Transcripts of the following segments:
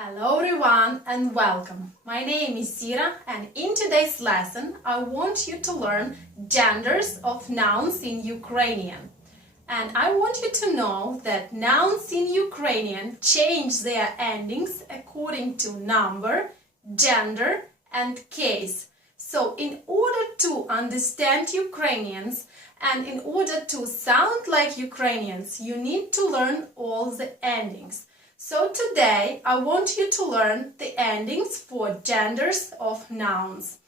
Hello everyone and welcome. My name is Sira and in today's lesson I want you to learn genders of nouns in Ukrainian. And I want you to know that nouns in Ukrainian change their endings according to number, gender and case. So in order to understand Ukrainians and in order to sound like Ukrainians, you need to learn all the endings. So today I want you to learn the endings for genders of nouns.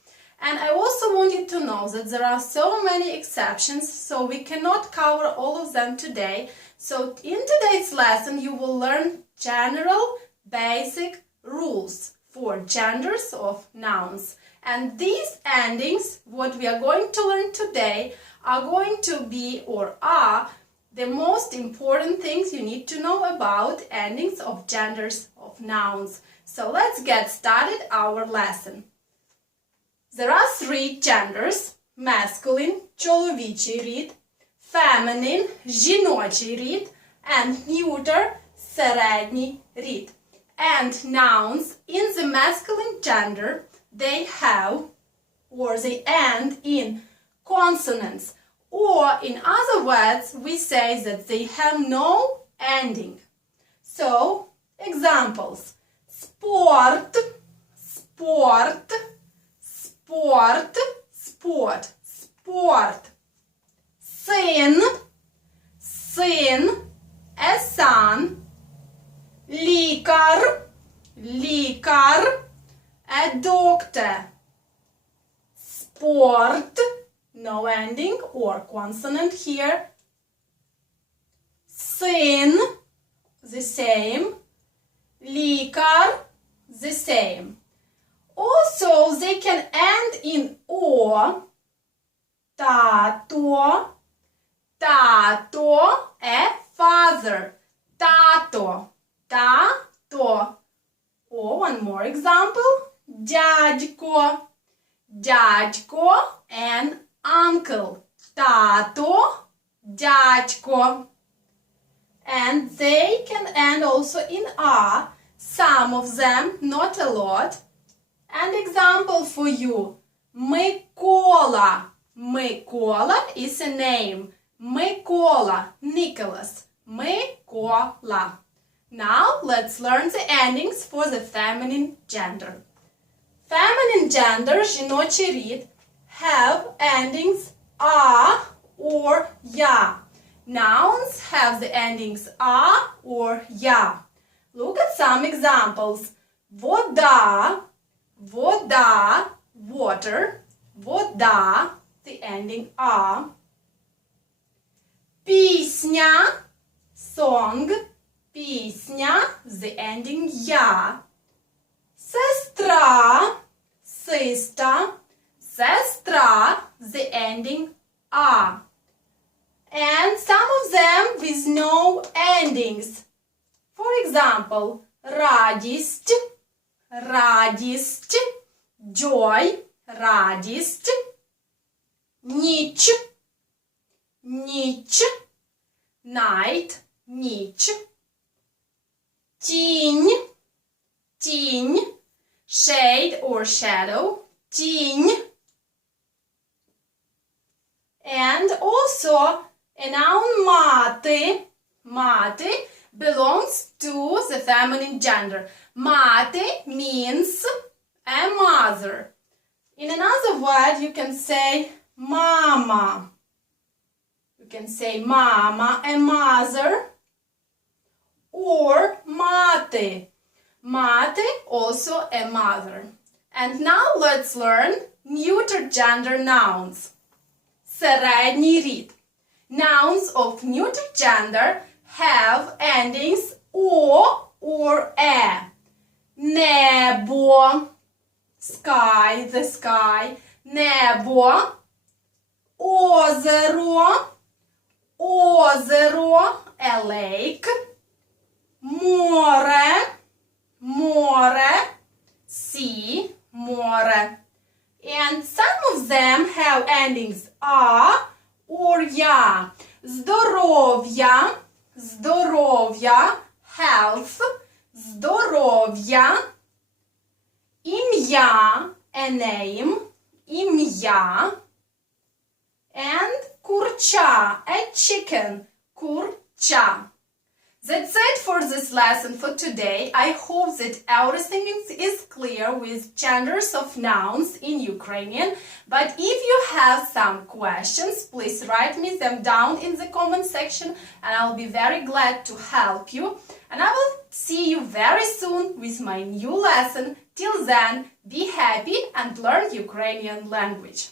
And I also want you to know that there are so many exceptions, so we cannot cover all of them today. So in today's lesson you will learn general basic rules for genders of nouns. And these endings, what we are going to learn today, are going to be or are the most important things you need to know about endings of genders of nouns. So let's get started our lesson. There are three genders: masculine, чоловічий рід, feminine, жіночий рід, and neuter, середній рід. And nouns in the masculine gender, they have or they end in consonants. Or in other words, we say that they have no ending. So, examples: sport, sport, sport, sport, sport. Syn, syn, a son. Лікар, лікар, a doctor. Sport, no ending or consonant here. Syn, the same. Лікар, the same. Also, they can end in o. Тато, тато, a father. Тато, тато. Or one more example. Дядько, дядько, and uncle. Тато, дядько. And they can end also in a. Some of them, not a lot. An example for you: Микола. Микола is a name. Микола, Nicholas. Микола. Now let's learn the endings for the feminine gender. Feminine gender, жіночий рід, have endings a or ya. Nouns have the endings a or ya. Look at some examples. Вода, вода, water, вода, the ending a. Пісня, song, пісня, the ending ya. Сестра, sister, сестра, the ending a. And some of them with no endings. For example, радість, радість, joy, радість, ніч, ніч, night, ніч, тінь, тінь, shade or shadow, тінь. And also a noun мати. Мати belongs to the feminine gender. Мати means a mother. In another word, you can say mama. You can say mama, a mother, or мати. Мати, also a mother. And now let's learn neuter gender nouns. Середній рід. Nouns of neuter gender have endings o or e. Небо, sky, the sky. Небо. Озеро, озеро, a lake. Море, море, sea, море. And some of them have endings a or ya. Здоров'я, здоров'я, health, здоров'я. здоров'я, ім'я, a name, ім'я, and курча, a chicken, курча. That's it for this lesson for today. I hope that everything is clear with genders of nouns in Ukrainian. But if you have some questions, please write me them down in the comment section and I'll be very glad to help you. And I will see you very soon with my new lesson. Till then, be happy and learn Ukrainian language.